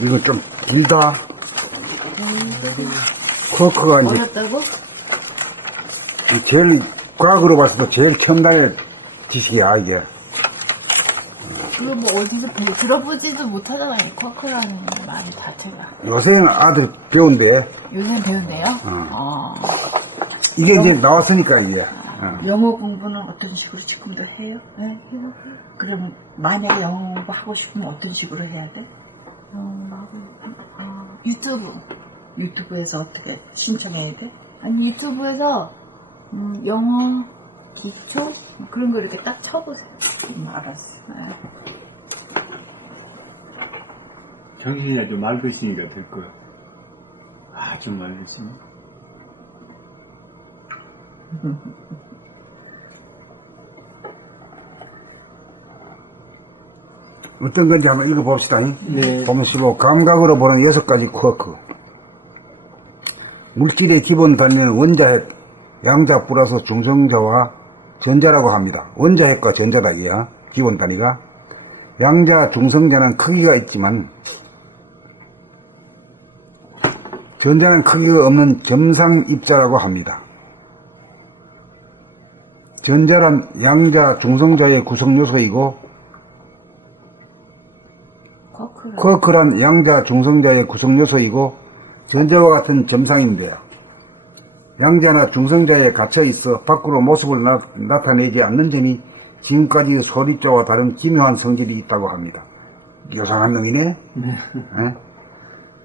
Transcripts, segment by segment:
이거 좀 길다. 쿼크가 이제 어렵다고? 제일 과학으로 봤을 때 제일 첨단의 지식이야 이게. 그거 뭐 어디서 들어보지도 못하잖아요. 쿼크라는 말 자체가. 요새는 아들 배운대. 요새는 배운대요? 이게 이제 나왔으니까 이게. 영어 공부는 어떤 식으로 지금도 해요? 네, 해요. 그러면 만약에 영어 공부하고 싶으면 어떤 식으로 해야 돼? 유튜브. 유튜브에서 어떻게 신청해야 돼? 아니 유튜브에서 영어 기초 뭐 그런 거 이렇게 딱 쳐보세요. 알았어. 네. 정신이 아주 맑으시니까 될 거야. 아주 맑으시니. 어떤 건지 한번 읽어봅시다. 네. 보면서 감각으로 보는 6가지 쿼크. 물질의 기본 단위는 원자핵, 양자 플러스 중성자와 전자라고 합니다. 원자핵과 전자다 이야 기본 단위가. 양자 중성자는 크기가 있지만 전자는 크기가 없는 점상 입자라고 합니다. 전자란 양자 중성자의 구성 요소이고 쿼크란 양자 중성자의 구성 요소이고 전자와 같은 점상인데요. 양자나 중성자에 갇혀 있어 밖으로 모습을 나타내지 않는 점이 지금까지 소립자와 다른 기묘한 성질이 있다고 합니다. 요상한 놈이네. 네.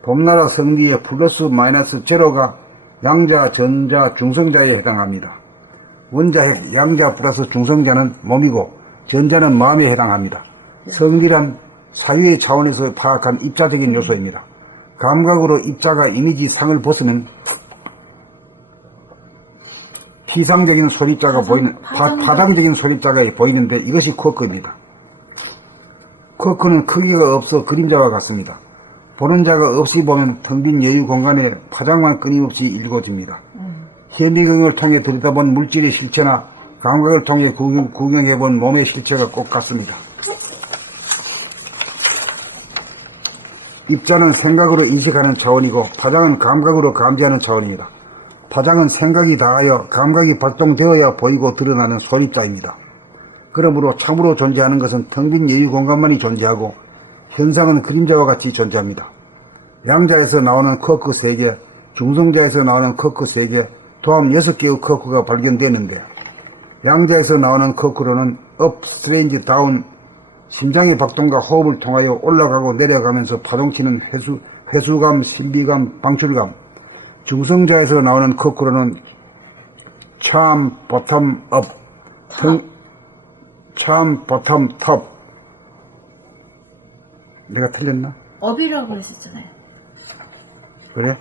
봄나라 성리의 플러스 마이너스 제로가 양자, 전자, 중성자에 해당합니다. 원자핵, 양자 플러스 중성자는 몸이고 전자는 마음에 해당합니다. 성리란 사유의 차원에서 파악한 입자적인 요소입니다. 감각으로 입자가 이미지 상을 벗으면 피상적인 소립자가 보이는, 파장적인 소립자가 보이는데 이것이 쿼크입니다. 쿼크는 크기가 없어 그림자와 같습니다. 보는 자가 없이 보면 텅 빈 여유 공간에 파장만 끊임없이 일궈집니다. 현미경을 통해 들여다본 물질의 실체나 감각을 통해 구경해본 몸의 실체가 꼭 같습니다. 입자는 생각으로 인식하는 차원이고 파장은 감각으로 감지하는 차원입니다. 파장은 생각이 닿아야 감각이 발동되어야 보이고 드러나는 소립자입니다. 그러므로 참으로 존재하는 것은 텅 빈 여유 공간만이 존재하고 현상은 그림자와 같이 존재합니다. 양자에서 나오는 쿼크 3개, 중성자에서 나오는 쿼크 3개, 도합 6개의 쿼크가 발견되는데 양자에서 나오는 쿼크로는 업, 스트레인지, 다운, 심장의 박동과 호흡을 통하여 올라가고 내려가면서 파동치는 회수감, 신비감, 방출감. 중성자에서 나오는 쿼크로는 참, 버텀, 업, 참, 버텀, 톱. 내가 틀렸나? 업이라고 했었잖아요. 그래?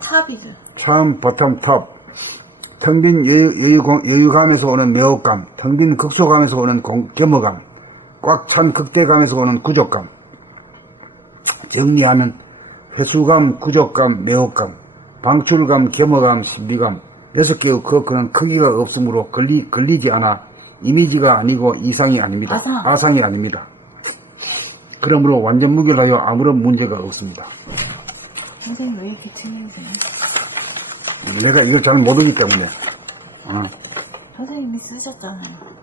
탑이죠. 참, 버텀, 톱. 텅 빈 여유감에서 오는 매혹감, 텅 빈 극소감에서 오는 겸허감, 꽉 찬 극대감에서 오는 구족감. 정리하면 회수감, 구족감, 매혹감, 방출감, 겸허감, 신비감. 6개의 쿼크는 크기가 없으므로 걸리지 않아 이미지가 아니고 이상이 아닙니다. 아상이 아닙니다. 그러므로 완전 무결하여 아무런 문제가 없습니다. 선생님 왜 이렇게 틀리세요? 내가 이걸 잘 모르기 때문에. 선생님이 쓰셨잖아요.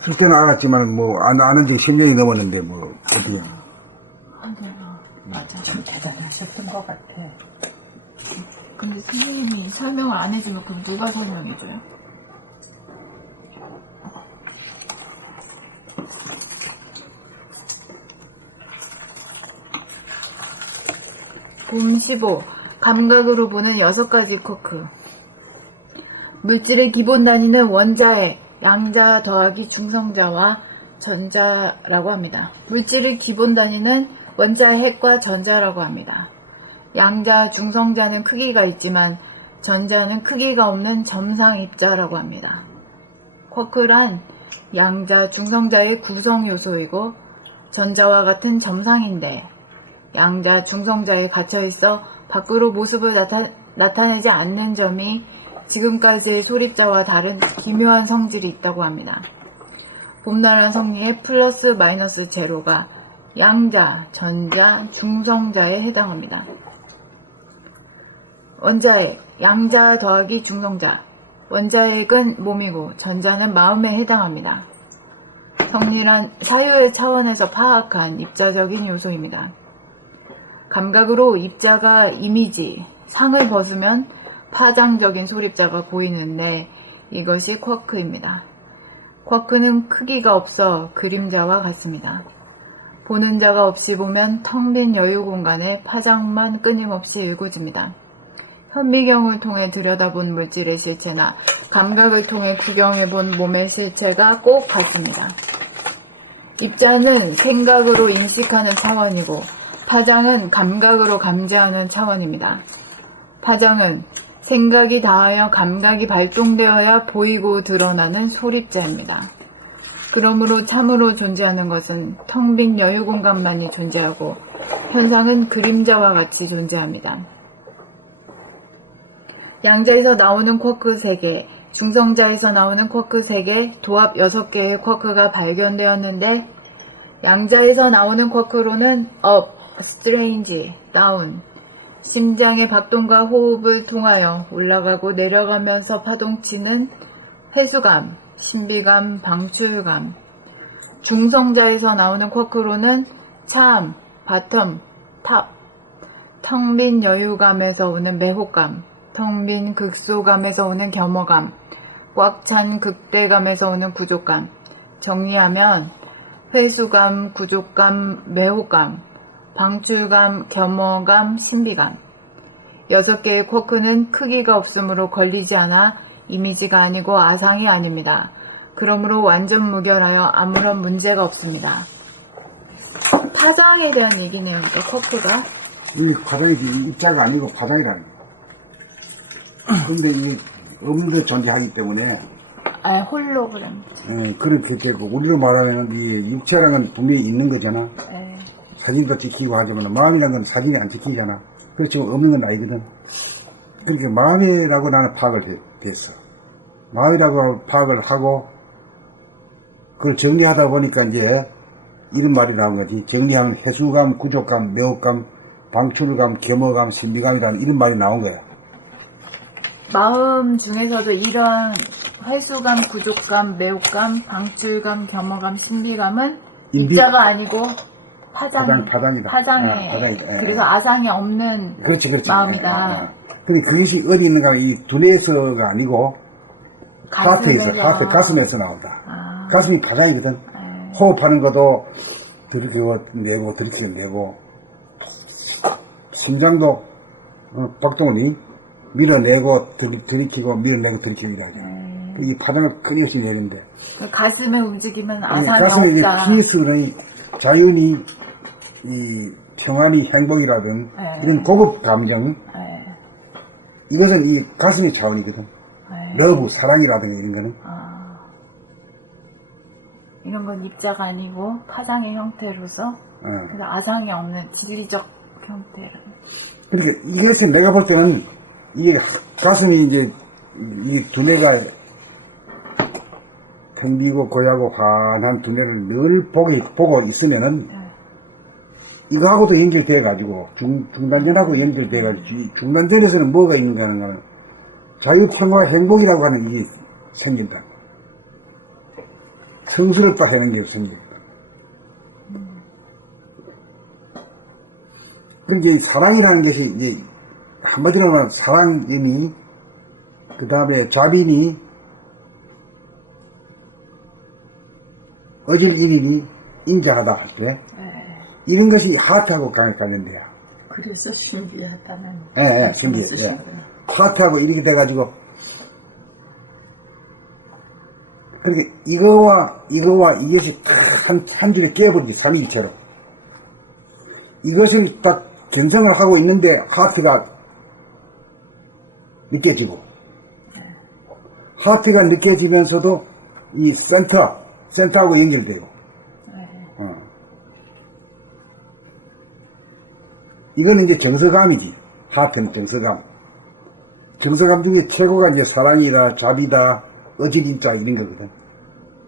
쓸 때는 알았지만 아는 지 10년이 넘었는데 어떻게. 맞아. 참 대단하셨던 것 같아. 근데 선생님이 설명을 안 해주면 그럼 누가 설명해줘요? 곰 15. 감각으로 보는 6가지 쿼크. 물질의 기본 단위는 원자핵, 양자 더하기 중성자와 전자라고 합니다. 물질의 기본 단위는 원자핵과 전자라고 합니다. 양자, 중성자는 크기가 있지만 전자는 크기가 없는 점상 입자라고 합니다. 쿼크란 양자, 중성자의 구성 요소이고 전자와 같은 점상인데 양자, 중성자에 갇혀있어 밖으로 모습을 나타내지 않는 점이 지금까지의 소립자와 다른 기묘한 성질이 있다고 합니다. 봄나라 성리의 플러스 마이너스 제로가 양자, 전자, 중성자에 해당합니다. 원자핵, 양자 더하기 중성자. 원자핵은 몸이고 전자는 마음에 해당합니다. 성리란 사유의 차원에서 파악한 입자적인 요소입니다. 감각으로 입자가 이미지, 상을 벗으면 파장적인 소립자가 보이는데 이것이 쿼크입니다. 쿼크는 크기가 없어 그림자와 같습니다. 보는 자가 없이 보면 텅 빈 여유 공간에 파장만 끊임없이 일구집니다. 현미경을 통해 들여다본 물질의 실체나 감각을 통해 구경해본 몸의 실체가 꼭 같습니다. 입자는 생각으로 인식하는 차원이고 파장은 감각으로 감지하는 차원입니다. 파장은 생각이 닿아야 감각이 발동되어야 보이고 드러나는 소립자입니다. 그러므로 참으로 존재하는 것은 텅 빈 여유 공간만이 존재하고 현상은 그림자와 같이 존재합니다. 양자에서 나오는 쿼크 3개, 중성자에서 나오는 쿼크 3개, 도합 6개의 쿼크가 발견되었는데 양자에서 나오는 쿼크로는 up, strange, down, 심장의 박동과 호흡을 통하여 올라가고 내려가면서 파동치는 회수감, 신비감, 방출감. 중성자에서 나오는 쿼크로는 참, 바텀, 탑, 텅 빈 여유감에서 오는 매혹감, 텅 빈 극소감에서 오는 겸허감, 꽉 찬 극대감에서 오는 부족감. 정리하면 회수감, 구족감, 매혹감, 방출감, 겸허감, 신비감. 6개의 쿼크는 크기가 없으므로 걸리지 않아 이미지가 아니고 아상이 아닙니다. 그러므로 완전 무결하여 아무런 문제가 없습니다. 파장에 대한 얘기네요. 쿼크가. 이 파장이 입자가 아니고 파장이라는 거예요. 근데 이 음도 존재하기 때문에 홀로그램. 그렇게 되고 우리로 말하면 이 육체라는 건 분명히 있는 거잖아. 네. 사진도 지키고 하지만 마음이라는 건 사진이 안 지키잖아. 그렇지만 없는 건 아니거든. 그렇게 마음이라고 나는 파악을 됐어. 마음이라고 파악을 하고 그걸 정리하다 보니까 이제 이런 말이 나온 거지. 정리한 해수감, 구족감, 매혹감, 방출감, 겸허감, 신비감이라는 이런 말이 나온 거야. 마음 중에서도 이런 회수감, 구족감, 매혹감, 방출감, 겸허감, 신비감은 입자가 아니고 파장이다. 파장에. 그래서 아상이 없는 그렇지. 마음이다. 근데 그것이 어디 있는가 하면 이 두뇌에서가 아니고 하트, 가슴에서 나온다. 가슴이 파장이거든. 호흡하는 것도 들이켜 내고 들이켜 내고 심장도 박동훈이 밀어내고 들이키고 밀어내고 들이키기도 하죠. 이 파장을 끊임없이 내는데 가슴의 움직임은 아상이 가슴에 없다. 피스는 자연히 이 평안이 행복이라든 이런 고급 감정 이것은 이 가슴의 차원이거든. 러브, 사랑이라든가 이런 거는 이런 건 입자가 아니고 파장의 형태로서 그래서 아상이 없는 진리적 형태를. 그러니까 이것이 내가 볼 때는 이게 가슴이 이제 이 두뇌가 텅 비고 고야고 환한 두뇌를 늘 보고 있으면은 이거하고도 연결돼 가지고 중단전하고 연결돼 가지고 중단전에서는 뭐가 있는가 하는 거는 자유평화 행복이라고 하는 이게 생긴다. 성스럽다 하는 게 생긴다. 그러니까 사랑이라는 것이 이제 한마디로 말하면 사랑이니 그 다음에 자비니 어질인이니 인자하다 할 때 이런 것이 하트하고 강력하는데요. 그래서 신비하다는. 신비해. 하트하고 이렇게 돼가지고 그렇게 이거와 이것이 한 줄에 깨어버리지 삼위일체로 이것을 딱 견성을 하고 있는데 하트가 느껴지고 하트가 느껴지면서도 이 센터하고 연결되고 이거는 이제 정서감이지. 하트는 정서감 중에 최고가 이제 사랑이다 자비다 어질인자 이런 거거든.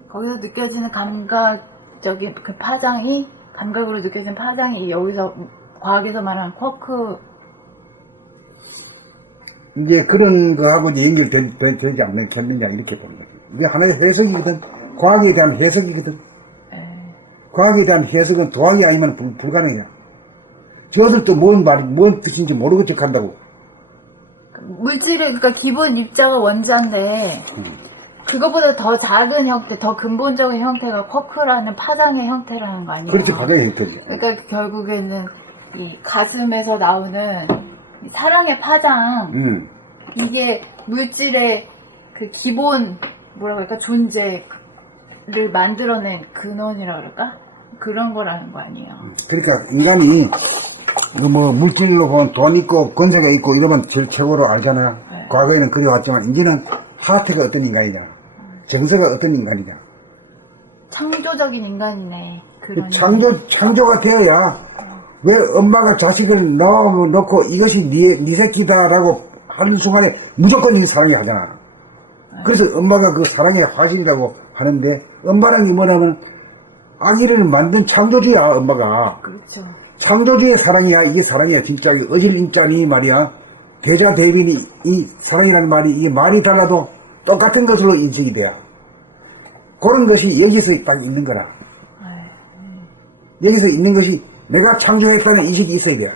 거기서 느껴지는 감각적인 그 파장이 감각으로 느껴지는 파장이 여기서 과학에서 말하는 쿼크. 이제 그런 거하고 이제 연결되지 않겠느냐 이렇게 보는 거죠. 이게 하나의 해석이거든. 과학에 대한 해석이거든. 과학에 대한 해석은 도학이 아니면 불가능해요. 저들도 뭔 뜻인지 모르고 척한다고. 물질의 그러니까 기본 입자가 원자인데 그거보다 더 작은 형태, 더 근본적인 형태가 쿼크라는 파장의 형태라는 거 아니에요? 그렇게 파장의 형태죠. 그러니까 결국에는 이 가슴에서 나오는 이 사랑의 파장, 이게 물질의 그 기본 뭐라고 할까 존재를 만들어낸 근원이라 그럴까? 그런 거라는 거 아니에요? 그러니까 인간이 이거 뭐 물질로 보면 돈 있고 권세가 있고 이러면 제일 최고로 알잖아. 네. 과거에는 그래왔지만 이제는 하태가 어떤 인간이냐, 정서가 어떤 인간이냐. 창조적인 인간이네. 그런 창조가 되어야 왜 엄마가 자식을 넣고 이것이 네 새끼다라고 하는 순간에 무조건 이 사랑이 하잖아. 그래서 엄마가 그 사랑의 화신이라고 하는데 엄마랑이 뭐냐면 아기를 만든 창조주야 엄마가. 그렇죠. 창조주의 사랑이야. 이게 사랑이야. 진짜 어질 인자니 말이야. 대자 대빈이 이 사랑이라는 말이 이게 말이 달라도 똑같은 것으로 인식이 돼요. 그런 것이 여기서 딱 있는 거라. 여기서 있는 것이 내가 창조했다는 인식이 있어야 돼요.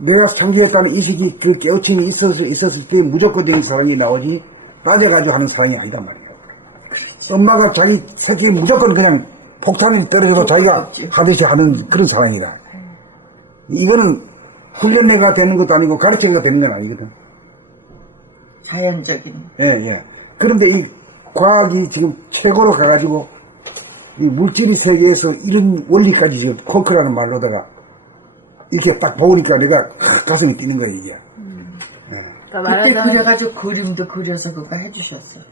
내가 창조했다는 인식이 그 깨우침이 있었을 때 무조건적인 사랑이 나오지 따져가지고 하는 사랑이 아니단 말이에요. 그렇지. 엄마가 자기 새끼 무조건 그냥 폭탄이 떨어져도 자기가 하듯이 하는 그런 사랑이다. 이거는 훈련내가 되는 것도 아니고 가르쳐가 되는 건 아니거든. 자연적인. 예. 그런데 이 과학이 지금 최고로 가가지고 이 물질 세계에서 이런 원리까지 지금 쿼크라는 말로다가 이렇게 딱 보니까 내가 가슴이 뛰는 거야 이게. 그러니까 그때 그래가지고 그림도 그려서 그거 해주셨어요.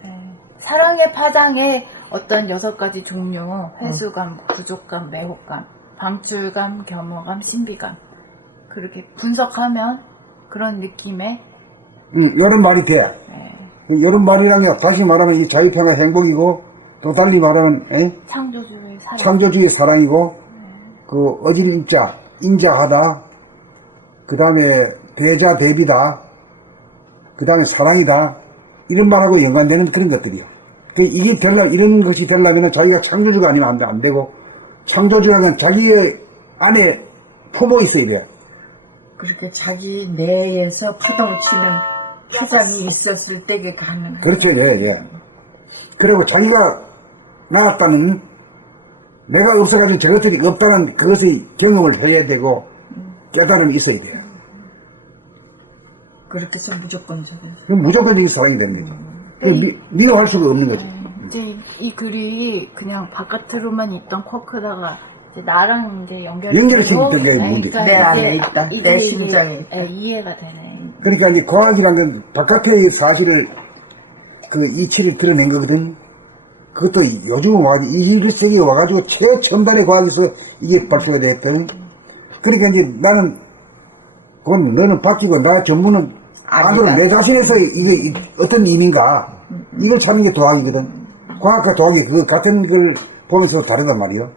사랑의 파장의 어떤 6가지 종류, 회수감, 부족감, 매혹감, 방출감, 겸허감, 신비감, 그렇게 분석하면 그런 느낌의 이런 말이 돼. 이런 말이랑요 다시 말하면 이 자유평화 행복이고 또 달리 말하면 창조주의 사랑. 창조주의 사랑이고 그 어질 인자하다, 그 다음에 대자 대비다, 그 다음에 사랑이다, 이런 말하고 연관되는 그런 것들이요. 이게 이런 것이 되려면 자기가 창조주가 아니면 안 되고, 창조주라는 자기의 안에 품어 있어야 돼요. 그렇게 자기 내에서 파동을 치는 파장이 있었을 때 그게 가능해요. 그렇죠, 예. 그리고 자기가 나왔다는, 내가 없어가지고 저것들이 없다는 그것의 경험을 해야 되고, 깨달음이 있어야 돼요. 그렇게 해서 무조건 저게. 그럼 무조건적인 사랑이 됩니다. 미워할 수가 없는 거죠. 이제 이 글이 그냥 바깥으로만 있던 쿼크다가 이제 나랑 이제 연결이 연결시키는 되고, 게 문제. 내 안에 이제 있다. 이게 내 이제, 심장에 있다. 이해가 되네. 그러니까 이제 과학이란 건 바깥의 사실을, 그 이치를 드러낸 거거든. 그것도 요즘은 와가지고 21세기에 와가지고 최첨단의 과학에서 이게 발표가 됐거든. 그러니까 이제 나는, 그건 너는 바뀌고 나 전문은 안으로 내 자신에서 이게 어떤 의미인가. 이걸 찾는 게 도학이거든. 과학과 도학이 그 같은 걸 보면서 다르단 말이에요.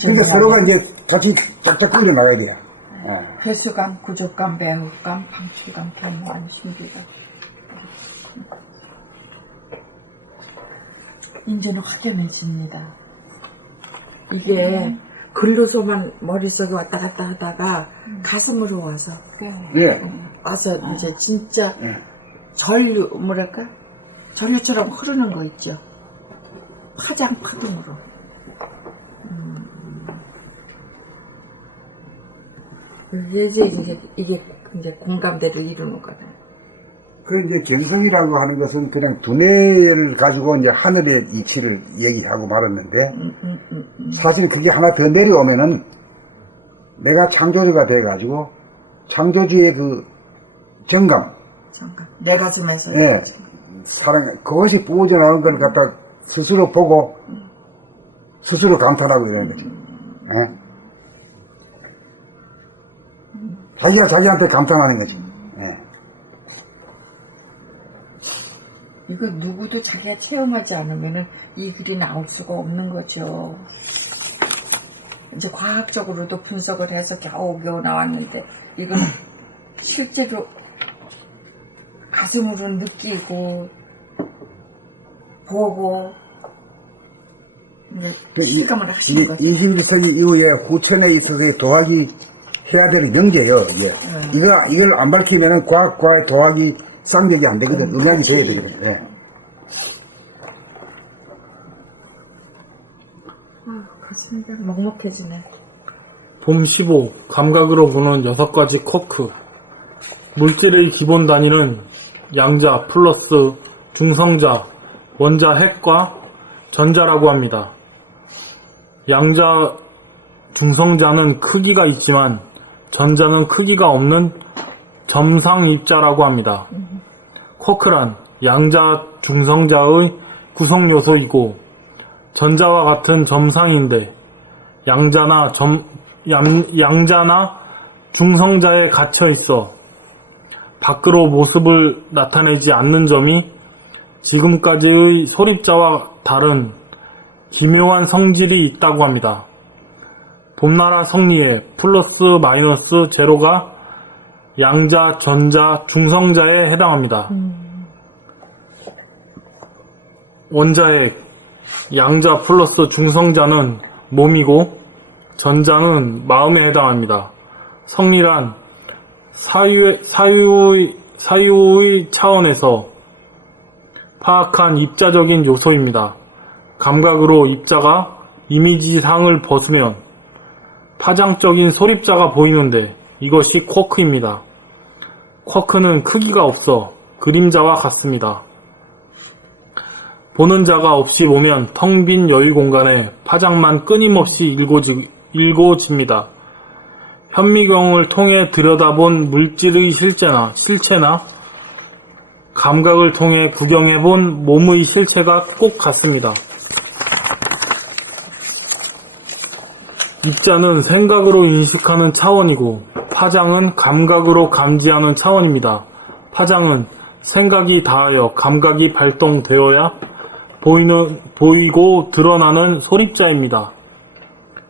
그러니까 서로가 이제 같이 짝짝 꾸려 나가야 돼요. 회수감, 구족감, 매혹감, 방출감, 겸허감, 신비감. 이제는 확연해집니다. 이게 글로서만 머릿속에 왔다 갔다 하다가 가슴으로 와서 예. 와서 이제 진짜 전류 뭐랄까 전류처럼 흐르는 거 있죠. 파장 파동으로. 이게 이제 공감대를 이루는 거네. 그 이제 견성이라고 하는 것은 그냥 두뇌를 가지고 이제 하늘의 이치를 얘기하고 말았는데 사실 그게 하나 더 내려오면은 내가 창조주가 돼가지고 창조주의 그 정감, 내 가슴에서 예, 사랑, 그것이 부어져 나오는 걸 갖다 스스로 보고 스스로 감탄하고 이러는 거지. 예? 자기가 자기한테 감탄하는 거지. 예. 이거 누구도 자기가 체험하지 않으면은 이 글이 나올 수가 없는 거죠. 이제 과학적으로도 분석을 해서 겨우겨우 나왔는데 이건 실제로 가슴으로 느끼고 보고 이제 실감을 하시는 거죠. 21세기 이후에 후천에 있어서 도학이 해야 될 명제예요. 이게. 이걸 안 밝히면은 과학과의 도학이 쌍벽이 안 되거든. 음악이 돼야 되거든. 예. 가슴이 먹먹해지네. 봄 15 감각으로 보는 6가지 쿼크. 물질의 기본 단위는 양자 플러스 중성자, 원자 핵과 전자라고 합니다. 양자 중성자는 크기가 있지만 전자는 크기가 없는 점상입자라고 합니다. 쿼크란 양자 중성자의 구성요소이고 전자와 같은 점상인데 양자나 중성자에 갇혀 있어 밖으로 모습을 나타내지 않는 점이 지금까지의 소립자와 다른 기묘한 성질이 있다고 합니다. 봄나라 성리에 플러스 마이너스 제로가 양자, 전자, 중성자에 해당합니다. 원자핵, 양자 플러스 중성자는 몸이고 전자는 마음에 해당합니다. 성리란 사유의 차원에서 파악한 입자적인 요소입니다. 감각으로 입자가 이미지상을 벗으면 파장적인 소립자가 보이는데 이것이 쿼크입니다. 쿼크는 크기가 없어 그림자와 같습니다. 보는 자가 없이 보면 텅 빈 여유 공간에 파장만 끊임없이 일고집니다. 현미경을 통해 들여다본 물질의 실체나 감각을 통해 구경해본 몸의 실체가 꼭 같습니다. 입자는 생각으로 인식하는 차원이고 파장은 감각으로 감지하는 차원입니다. 파장은 생각이 닿아야 감각이 발동되어야 보이고 드러나는 소립자입니다.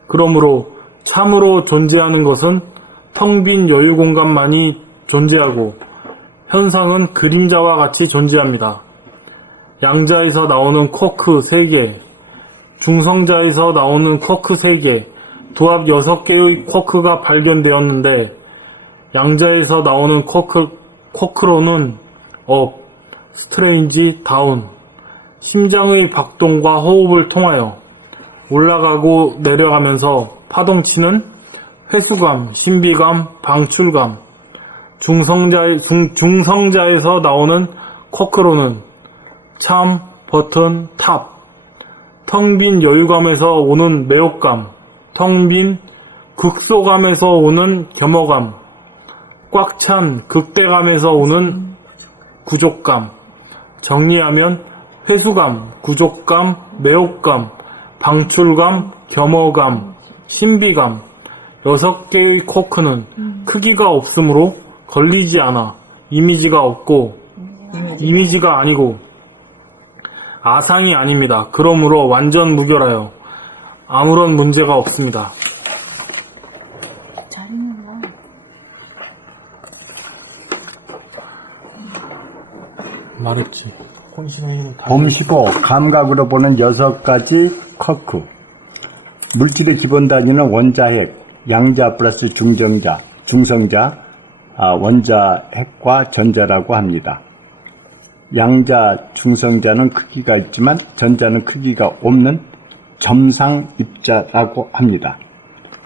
그러므로 참으로 존재하는 것은 텅 빈 여유 공간만이 존재하고 현상은 그림자와 같이 존재합니다. 양자에서 나오는 쿼크 3개, 중성자에서 나오는 쿼크 3개, 도합 6개의 쿼크가 발견되었는데 양자에서 나오는 쿼크로는 업, 스트레인지, 다운, 심장의 박동과 호흡을 통하여 올라가고 내려가면서 파동치는 회수감, 신비감, 방출감, 중성자에서 나오는 쿼크로는 참, 버튼, 탑, 텅 빈 여유감에서 오는 매혹감, 텅 빈 극소감에서 오는 겸허감, 꽉 찬 극대감에서 오는 구족감. 정리하면 회수감, 구족감, 매혹감, 방출감, 겸허감, 신비감 6개의 쿼크는 크기가 없으므로 걸리지 않아 이미지가 없고 이미지가 아니고 아상이 아닙니다. 그러므로 완전 무결하여 아무런 문제가 없습니다. 잘 읽는구나. 말했지. 봄 15 감각으로 보는 6가지 쿼크. 물질의 기본 단위는 원자핵, 양자 플러스 중성자, 원자핵과 전자라고 합니다. 양자, 중성자는 크기가 있지만 전자는 크기가 없는 점상입자라고 합니다.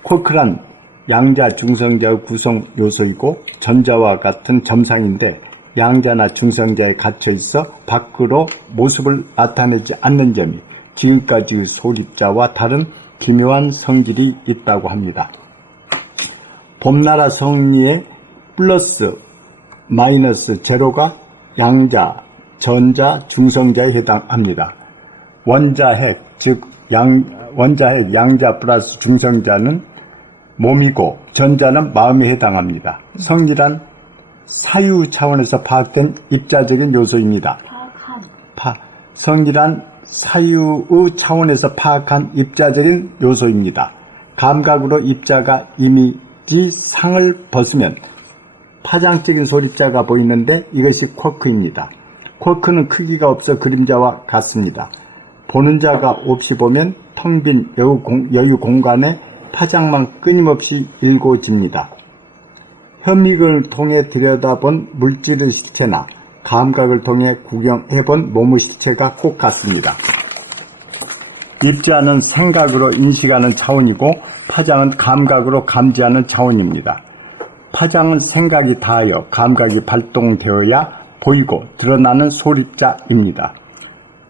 쿼크란 양자, 중성자의 구성 요소이고 전자와 같은 점상인데 양자나 중성자에 갇혀있어 밖으로 모습을 나타내지 않는 점이 지금까지의 소립자와 다른 기묘한 성질이 있다고 합니다. 봄나라 성리의 플러스 마이너스 제로가 양자, 전자, 중성자에 해당합니다. 원자핵, 즉 원자핵 양자 플러스 중성자는 몸이고 전자는 마음에 해당합니다. 성리란 사유 차원에서 파악된 입자적인 요소입니다. 성질한 사유의 차원에서 파악한 입자적인 요소입니다. 감각으로 입자가 이미지 상을 벗으면 파장적인 소립자가 보이는데 이것이 쿼크입니다. 쿼크는 크기가 없어 그림자와 같습니다. 보는 자가 없이 보면 텅 빈 여유 공간에 파장만 끊임없이 일고집니다. 현미경을 통해 들여다본 물질의 실체나 감각을 통해 구경해본 몸의 실체가 꼭 같습니다. 입자는 생각으로 인식하는 차원이고 파장은 감각으로 감지하는 차원입니다. 파장은 생각이 닿아야 감각이 발동되어야 보이고 드러나는 소립자입니다.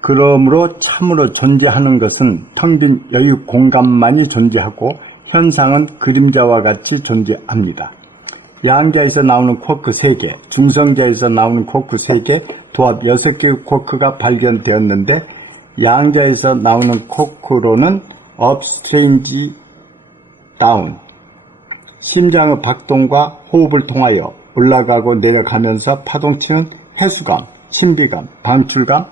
그러므로 참으로 존재하는 것은 텅 빈 여유 공간만이 존재하고 현상은 그림자와 같이 존재합니다. 양자에서 나오는 쿼크 3개, 중성자에서 나오는 쿼크 3개, 도합 6개의 쿼크가 발견되었는데 양자에서 나오는 쿼크로는 up, strange, down, 심장의 박동과 호흡을 통하여 올라가고 내려가면서 파동치는 해수감, 신비감, 방출감,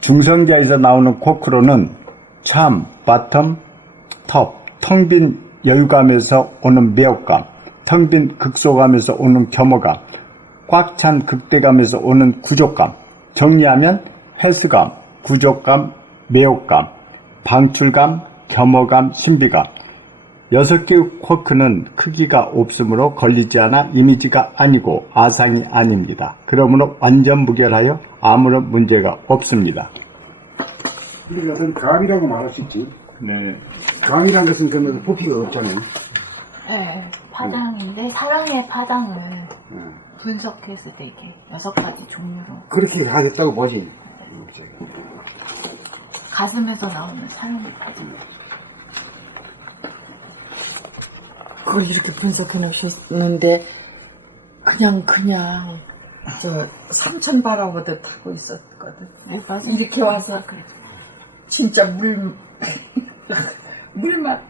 중성자에서 나오는 쿼크로는 참, bottom, top, 텅 빈 여유감에서 오는 매혹감, 텅 빈 극소감에서 오는 겸허감, 꽉 찬 극대감에서 오는 구족감, 정리하면 해수감, 구족감, 매혹감, 방출감, 겸허감, 신비감. 6개의 쿼크는 크기가 없으므로 걸리지 않아 이미지가 아니고 아상이 아닙니다. 그러므로 완전 무결하여 아무런 문제가 없습니다. 이것은 감이라고 말할 수 있지. 네. 감이라는 것은 그러면 부피가 없잖아요. 네, 파장인데 사랑의 파장을 분석했을 때 이렇게 6가지 종류로 그렇게 하겠다고 보지. 가슴에서 나오는 사랑의 파장. 그걸 이렇게 분석해 놓으셨는데 그냥 저 삼천 바라보듯 하고 있었거든. 네, 맞아요. 이렇게 와서 그래. 진짜 물맛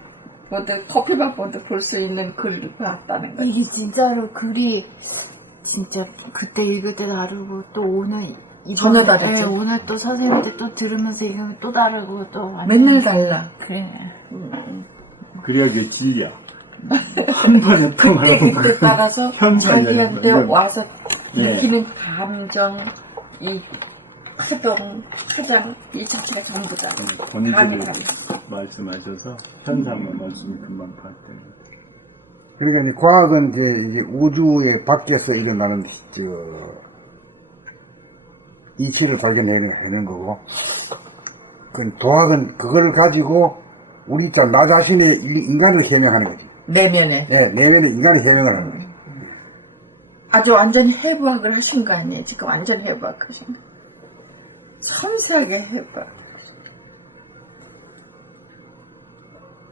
보듯 커피맛 보듯 볼 수 있는 글을 봤다는 거지. 이게 진짜로 글이 진짜 그때 읽을 때 다르고 또 오늘 전혀 다르지. 네, 오늘 또 선생님한테 또 들으면서 읽으면 또 다르고 또 완전 맨날 달라. 그래. 그래야 이게 진리야. 한 번에 그때 따라서 현상이 자기한테 이건- 와서 네. 느끼는 감정, 이 파동, 파장 이 자체가 전부 다 감이 본인들이 달라. 말씀하셔서 현상만 말씀이 금방 봤대요. 그러니까 이제 과학은 이제 우주의 밖에서 일어나는 이치를 발견해내는 거고, 그 도학은 그걸 가지고 우리 나 자신의 인간을 해명하는 거지. 내면에 네, 내면의 인간을 해명을 하는 거지. 아주 완전히 해부학을 하신 거 아니에요? 지금 완전 해부학 하신 거. 섬세하게 해부학.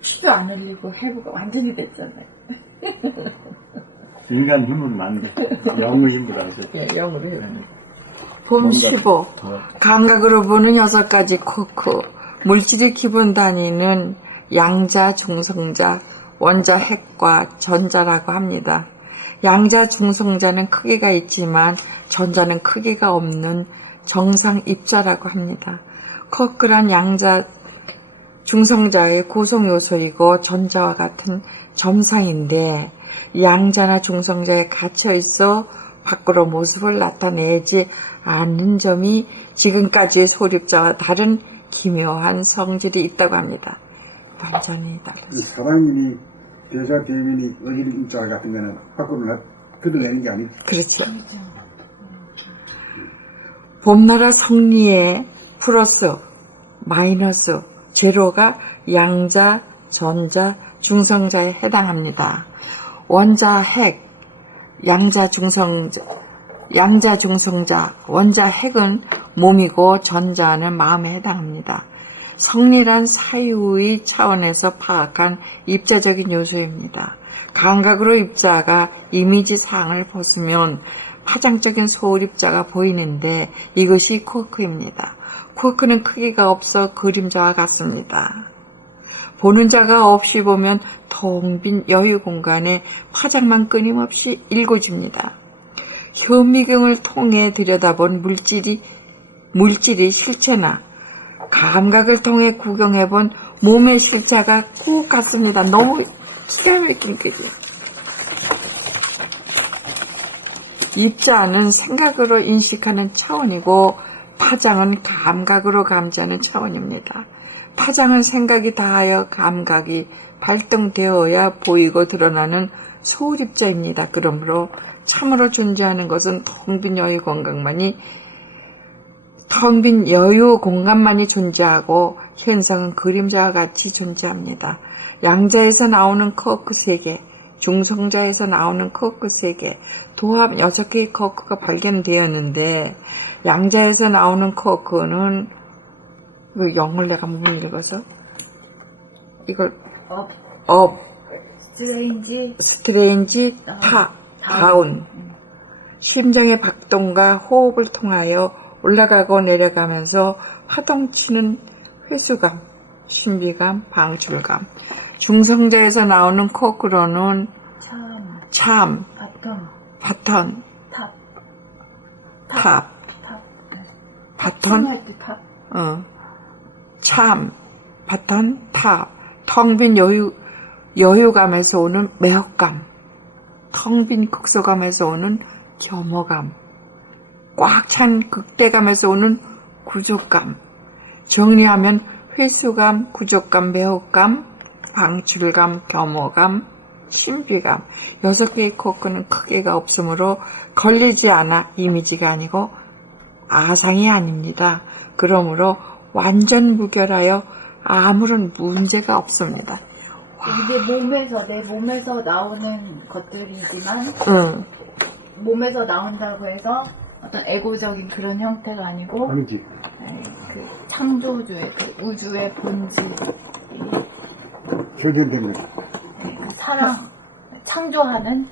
피도 안 흘리고 해부가 완전히 됐잖아요. 인간 힘으로 안 돼. 영의 힘으로 하죠. 예, 영으로 해부. 봄 15. 감각으로 보는 6가지 쿼크. 물질의 기본 단위는 양자, 중성자, 원자, 핵과 전자라고 합니다. 양자, 중성자는 크기가 있지만 전자는 크기가 없는 정상 입자라고 합니다. 쿼크란 양자, 중성자의 구성 요소이고 전자와 같은 점상인데 양자나 중성자에 갇혀 있어 밖으로 모습을 나타내지 않는 점이 지금까지의 소립자와 다른 기묘한 성질이 있다고 합니다. 완전히 달라요. 사랑님이 대자 대면이 어질 인자 같은 거는 밖으로 드러내는 게 아니고. 그렇죠. 봄나라 성리의 플러스, 마이너스, 제로가 양자, 전자, 중성자에 해당합니다. 원자, 핵, 양자, 중성자, 원자, 핵은 몸이고 전자는 마음에 해당합니다. 성리란 사유의 차원에서 파악한 입자적인 요소입니다. 감각으로 입자가 이미지 상을 벗으면 파장적인 소립자가 보이는데 이것이 쿼크입니다. 쿼크는 크기가 없어 그림자와 같습니다. 보는 자가 없이 보면 텅 빈 여유 공간에 파장만 끊임없이 일고집니다. 현미경을 통해 들여다본 물질이 물질이 실체나 감각을 통해 구경해본 몸의 실체가 꼭 같습니다. 너무 기가 막힌 글이에요. 입자는 생각으로 인식하는 차원이고 파장은 감각으로 감지하는 차원입니다. 파장은 생각이 닿아야 감각이 발동되어야 보이고 드러나는 소립자입니다. 그러므로 참으로 존재하는 것은 텅 빈 여유 공간만이 존재하고 현상은 그림자와 같이 존재합니다. 양자에서 나오는 쿼크 3개, 중성자에서 나오는 쿼크 3개, 도합 6개의 쿼크가 발견되었는데 양자에서 나오는 쿼크는 그 영을 내가 못 읽어서 이걸 스트레인지, 다운. 심장의 박동과 호흡을 통하여 올라가고 내려가면서 파동치는 회수감, 신비감, 방출감. 중성자에서 나오는 쿼크로는 참, 바턴, 탑, 바턴, 참, 바턴, 탑. 텅 빈 여유감에서 오는 매혹감, 텅 빈 극소감에서 오는 겸허감, 꽉 찬 극대감에서 오는 구족감. 정리하면 회수감, 구족감, 매혹감, 방출감, 겸허감, 신비감. 6개의 쿼크는 크기가 없으므로 걸리지 않아 이미지가 아니고 아상이 아닙니다. 그러므로 완전 무결하여 아무런 문제가 없습니다. 내 몸에서 나오는 것들이지만 몸에서 나온다고 해서 어떤 에고적인 그런 형태가 아니고 아니지. 그 창조주의 그 우주의 본질, 표현된 거지. 그 사랑, 창조하는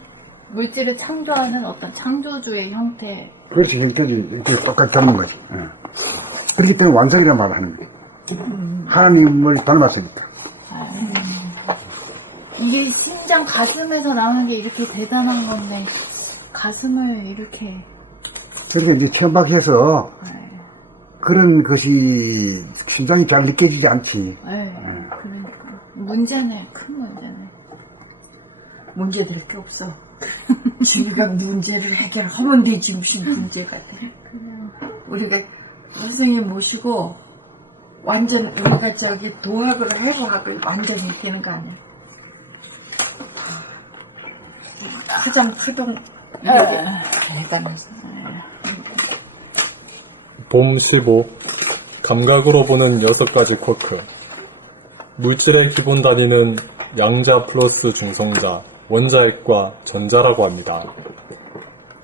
물질을 창조하는 어떤 창조주의 형태. 그렇지, 형태지. 똑같이 닮은 거지. 그렇기 때문에 완성이라는 말을 하는 거지. 하나님을 닮았으니까. 이게 심장 가슴에서 나오는 게 이렇게 대단한 건데 가슴을 이렇게 그러니까 이제 천박해서 그런 것이 심장이 잘 느껴지지 않지. 그러니까 문제네, 큰 문제네. 문제될 게 없어. 지가 문제를 해결하면 되지 무슨 문제가 돼. 우리가 선생님 모시고 완전 우리가 저기 도학을 해부학을 완전히 익히는 거 아니야. 가장 크동 대단해서. 봄 15. 감각으로 보는 6가지 쿼크. 물질의 기본 단위는 양자 플러스 중성자, 원자핵과 전자라고 합니다.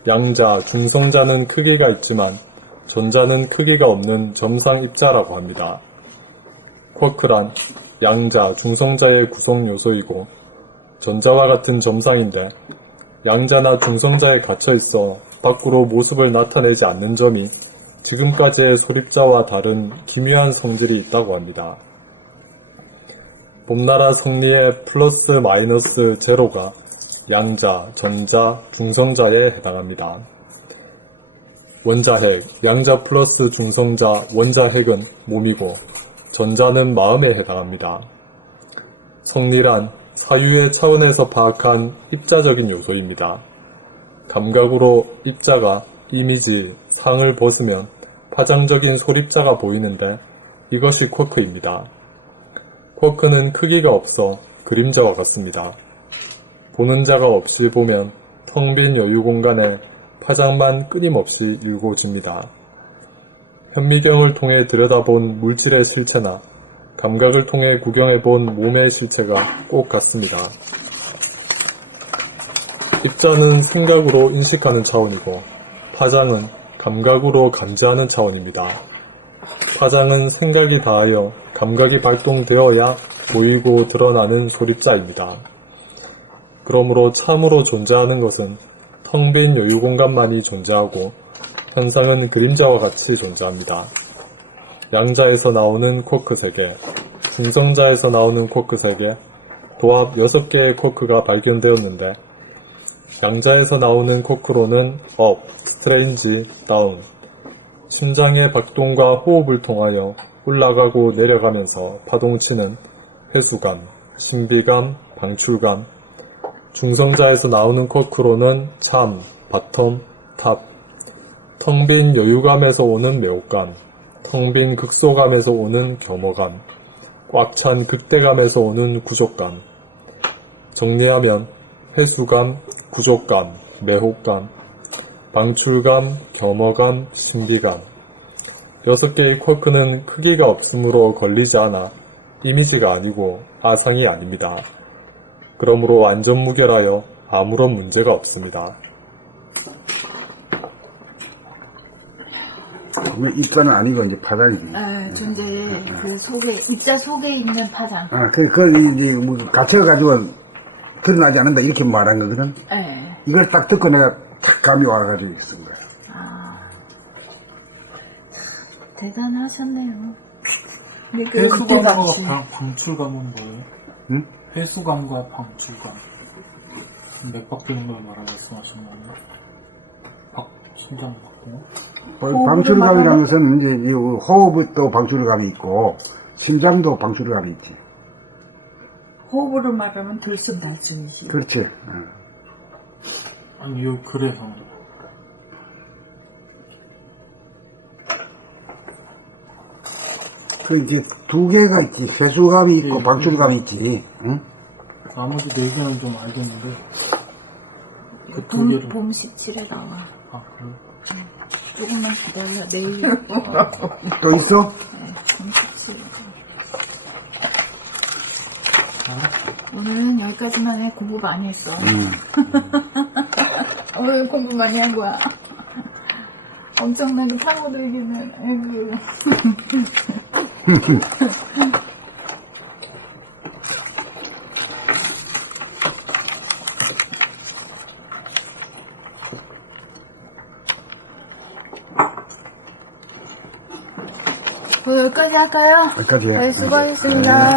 양자, 중성자는 크기가 있지만 전자는 크기가 없는 점상 입자라고 합니다. 쿼크란 양자, 중성자의 구성 요소이고 전자와 같은 점상인데 양자나 중성자에 갇혀 있어 밖으로 모습을 나타내지 않는 점이 지금까지의 소립자와 다른 기묘한 성질이 있다고 합니다. 봄나라 성리의 플러스 마이너스 제로가 양자, 전자, 중성자에 해당합니다. 원자핵, 양자 플러스 중성자, 원자핵은 몸이고 전자는 마음에 해당합니다. 성리란 사유의 차원에서 파악한 입자적인 요소입니다. 감각으로 입자가 이미지, 상을 벗으면 파장적인 소립자가 보이는데 이것이 쿼크입니다. 쿼크는 크기가 없어 그림자와 같습니다. 보는 자가 없이 보면 텅 빈 여유 공간에 파장만 끊임없이 일고집니다. 현미경을 통해 들여다본 물질의 실체나 감각을 통해 구경해본 몸의 실체가 꼭 같습니다. 입자는 생각으로 인식하는 차원이고 파장은 감각으로 감지하는 차원입니다. 파장은 생각이 닿아여 감각이 발동되어야 보이고 드러나는 소립자입니다. 그러므로 참으로 존재하는 것은 텅 빈 여유 공간만이 존재하고 현상은 그림자와 같이 존재합니다. 양자에서 나오는 쿼크 3개, 중성자에서 나오는 쿼크 3개, 도합 6개의 쿼크가 발견되었는데 양자에서 나오는 쿼크로는 업, 스트레인지, 다운, 심장의 박동과 호흡을 통하여 올라가고 내려가면서 파동치는 회수감, 신비감, 방출감, 중성자에서 나오는 코크로는 참, 바텀, 탑, 텅 빈 여유감에서 오는 매혹감, 텅 빈 극소감에서 오는 겸허감, 꽉 찬 극대감에서 오는 구족감. 정리하면 회수감, 구족감, 매혹감, 방출감, 겸허감, 신비감. 6개의 쿼크는 크기가 없으므로 걸리지 않아 이미지가 아니고 아상이 아닙니다. 그러므로 완전 무결하여 아무런 문제가 없습니다. 그러면 입자는 아니고 이제 파장이지. 존재 그 속에 입자 속에 있는 파장. 이제 뭐 갇혀가지고 드러나지 않는다 이렇게 말한 거거든. 네. 이걸 딱 듣고 내가 탁 감이 와가지고 있은 거야. 대단하셨네요. 근데 그 회수감과 방출감은 뭐예요? 응? 회수감과 방출감. 몇 바뀌는 걸 말씀하시는 거예요? 심장 박동? 방출감이라는 것은 이제 이 호흡도 방출감이 있고 심장도 방출감이 있지. 호흡으로 말하면 들숨날숨이지. 그렇지. 아니, 요 그래서. 그 이제 두 개가 있지. 회수감이 있고 방출감이 있지. 응? 나머지 4개는 좀 알겠는데, 그 2개를. 봄 17에 나와. 아, 그래요? 조금만 기다려. 내일. 또 있어? 네, 봄 17에. 오늘은 여기까지만 해. 공부 많이 했어. 오늘 공부 많이 한 거야. 엄청나게 파고들기는. 아이고. 여기까지 할까요? 여기까지 해. 네, 수고하셨습니다.